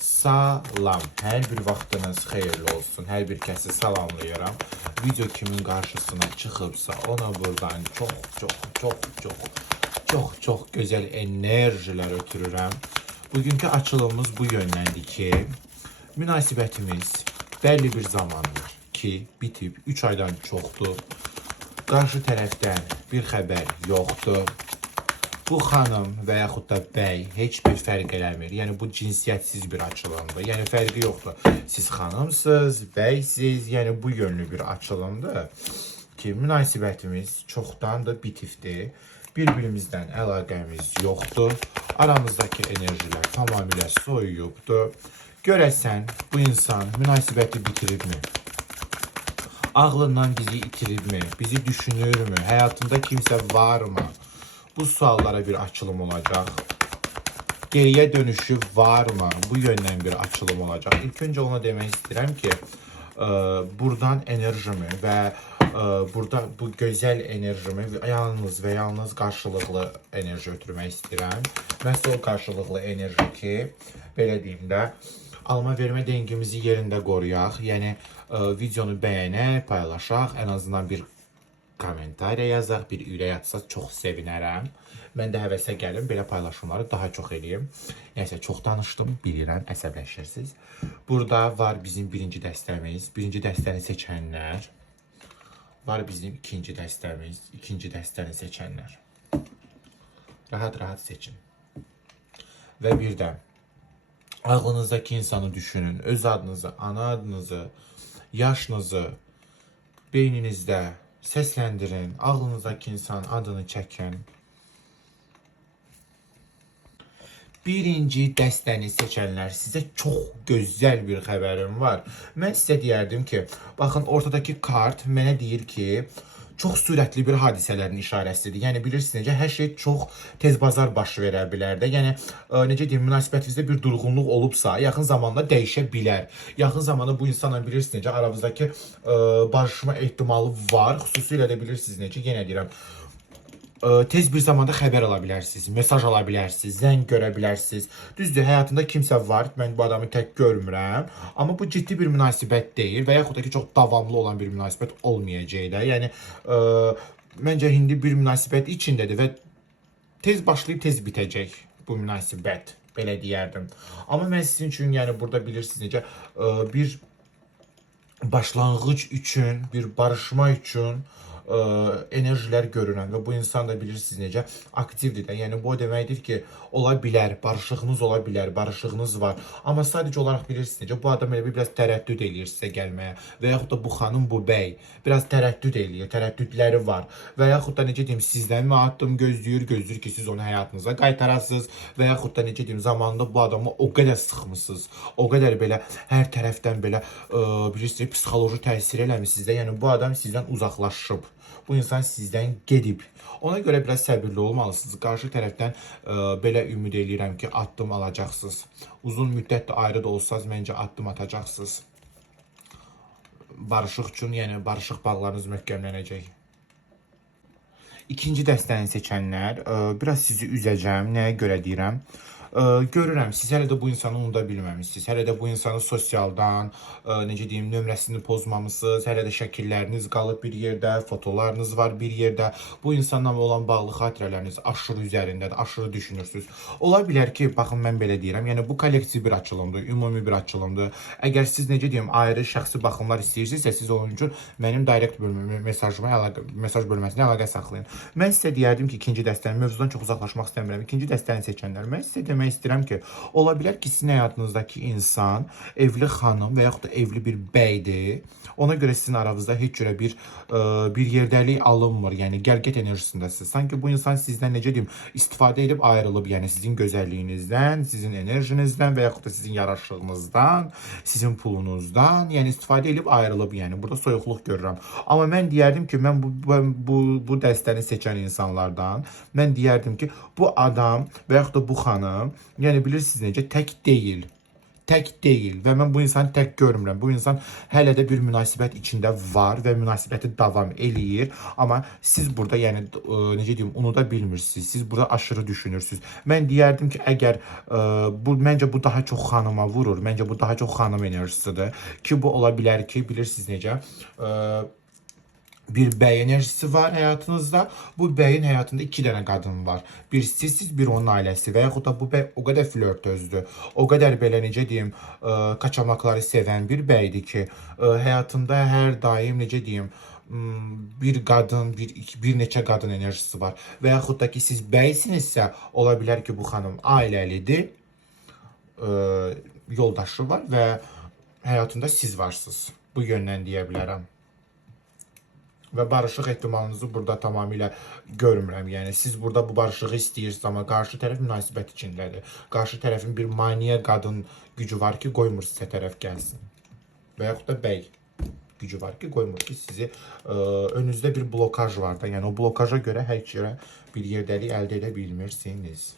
Salam, hər bir vaxtınız xeyirli olsun, hər bir kəsi salamlayıram. Video kimin qarşısına çıxıbsa ona buradan çox gözəl enerjilər ötürürəm. Bugünkü açılımımız bu yöndəndir ki, münasibətimiz bəlli bir zamandır ki, bitib 3 aydan çoxdur. Qarşı tərəfdən bir xəbər yoxdur. Bu xanım və yaxud da bəy heç bir fərq eləmir. Yəni bu cinsiyyətsiz bir açılımdır. Yəni fərqi yoxdur. Siz xanımsınız, bəysiz. Yəni bu yönlü bir açılımdır ki, münasibətimiz çoxdandır bitibdir. Bir-birimizdən əlaqəmiz yoxdur. Aramızdakı enerjilər tamamilə soyuyubdur. Görəsən bu insan münasibəti bitiribmi? Ağlından bizi itiribmi? Bizi düşünürmü? Həyatında kimsə varmı? Bu suallara bir açılım olacaq. Geriye dönüşü var mı? Bu yönden bir açılım olacaq. İlk önce ona demək istəyirəm ki, buradan enerjimi və burada bu gözəl enerjimi yalnız və yalnız qarşılıqlı enerji ötürmək istəyirəm. Məhz o qarşılıqlı enerji ki, belə deyim də, alma vermə dengimizi yerində qoruyaq. Yəni videonu bəyənək, paylaşaq, ən azından bir komentariya yazaq, bir ürək atsaq çox sevinərəm. Mən də həvəsə gəlim, belə paylaşımları daha çox eləyim. Nəysə, çox danışdım, bilirəm, əsəbləşirsiniz. Burada var bizim birinci dəstəmiz, birinci dəstəni seçənlər. Var bizim ikinci dəstəmiz, ikinci dəstəni seçənlər. Rahat-rahat seçin. Və bir də ağlınızdakı insanı düşünün, öz adınızı, ana adınızı, yaşınızı beyninizdə səsləndirin, ağlınızdakı insan adını çəkin. Birinci dəstəni seçənlər, sizə çox gözəl bir xəbərim var. Mən sizə deyərdim ki, baxın, ortadakı kart mənə deyir ki, çox sürətli bir hadisələrin işarəsidir. Yəni bilirsiniz necə, hər şey çox tezbazar baş verə bilər də. Yəni necə deyim, münasibətinizdə bir durğunluq olubsa, yaxın zamanda dəyişə bilər. Yaxın zamanda bu insanla bilirsiniz necə, aranızdakı barışma ehtimalı var. Xüsusilə də bilirsiniz necə, yenə deyirəm, tez bir zamanda xəbər ala bilərsiniz, mesaj ala bilərsiniz, zəng görə bilərsiniz. Düzdür, həyatında kimsə var, mən bu adamı tək görmürəm. Amma bu ciddi bir münasibət deyil və yaxud da ki, çox davamlı olan bir münasibət olmayacaq da. Yəni, məncə indi bir münasibət içindədir və tez başlayıb tez bitəcək bu münasibət, belə deyərdim. Amma mən sizin üçün, yəni burada bilirsiniz necə, bir başlanğıc üçün, bir barışma üçün enerjilər görünən və bu insan da bilirsiniz necə aktivdir də. Yəni bu o deməkdir ki, ola bilər, barışığınız ola bilər, barışığınız var. Amma sadəcə olaraq bilirsiniz necə, bu adam elə bir biraz tərəddüd eləyir sizə gəlməyə və yaxud da bu xanım, bu bəy biraz tərəddüd eləyir, tərəddüdləri var və yaxud da necə deyim, sizdən mi addım gözləyir ki, siz onu həyatınıza qaytarasınız və yaxud da necə deyim, zamanında bu adamı o qədər sıxmısınız, o qədər belə hər tərəfdən belə bilirsiniz, psixoloji təsir eləmişsiniz də. Yəni bu adam sizdən uzaqlaşıb. Bu insan sizdən gedib. Ona görə biraz səbirli olmalısınız. Qarşı tərəfdən belə ümid edirəm ki, addım alacaqsınız. Uzun müddət ayrı da olsanız, məncə addım atacaqsınız. Barışıq üçün, yəni barışıq bağlarınız möhkəmlənəcək. İkinci dəstəni seçənlər, biraz sizi üzəcəm. Nəyə görə deyirəm? Görürəm, siz hələ də bu insanı unuda bilməmişsiniz. Hələ də bu insanı sosialdan, necə deyim, nömrəsini pozmamışsınız. Hələ də şəkilləriniz qalıb bir yerdə, fotolarınız var bir yerdə. Bu insanla olan bağlı xatirələriniz aşırı üzərindədir, aşırı düşünürsünüz. Ola bilər ki, baxın, mən belə deyirəm, yəni bu kollektiv bir açılımdır, ümumi bir açılımdır. Əgər siz necə deyim, ayrı şəxsi baxımlar istəyirsinizsə, siz onun üçün mənim direkt mesaj bölməsinə əlaqə saxlayın. Mən sizə deyərdim ki, ikinci dəstənin, mövzudan çox uzaqlaşmaq istəmirəm. İkinci dəstəni seçənlər, mən sizə demək istəyirəm ki, ola bilər ki, sizin həyatınızdakı insan evli xanım və yaxud da evli bir bəydir. Ona görə sizin aranızda heç cürə bir yerdəlik alınmır. Yəni gəlgət enerjisindəsiniz. Sanki bu insan sizdən necə deyim, istifadə edib ayrılıb. Yəni sizin gözəlliyinizdən, sizin enerjinizdən və yaxud da sizin yaraşığınızdan, sizin pulunuzdan, yəni istifadə edib ayrılıb. Yəni burada soyuqluq görürəm. Amma mən deyərdim ki, mən bu dəstəni seçən insanlardan mən deyərdim ki, bu adam və yaxud da bu xanım, yəni bilirsiniz necə, tək deyil. tək deyil və mən bu insanı tək görmürəm. Bu insan hələ də bir münasibət içində var və münasibəti davam eləyir. Amma siz burada, yəni necə deyim, unuda bilmirsiniz. Siz burada aşırı düşünürsünüz. Mən deyərdim ki, əgər məncə bu daha çox xanıma vurur. Məncə bu daha çox xanım enerjisidir ki, bu ola bilər ki, bilirsiniz necə? Bir bəy enerjisi var həyatınızda. Bu bəyin həyatında 2 dənə qadın var. Bir sizsiz, bir onun ailəsi və yaxud da bu bəy o qədər flörtözdür. O qədər belə necə deyim, kaçamakları sevən bir bəydir ki, həyatında hər daim necə deyim, bir qadın, bir neçə qadın enerjisi var. Və yaxud da ki, siz bəysinizsə, ola bilər ki, bu xanım ailəlidir, yoldaşı var və həyatında siz varsınız. Bu yöndən deyə bilərəm. Və barışıq ehtimalınızı burada tamamilə görmürəm. Yəni siz burada bu barışığı istəyirsiniz, amma qarşı tərəf münasibət içindədir. Qarşı tərəfin bir maniyə qadın gücü var ki, qoymur sizə tərəf gəlsin. Və yaxud da bəy gücü var ki, qoymur ki, sizi önünüzdə bir blokaj var da. Yəni o blokaja görə hər yerə bir yerdəlik əldə edə bilmirsiniz.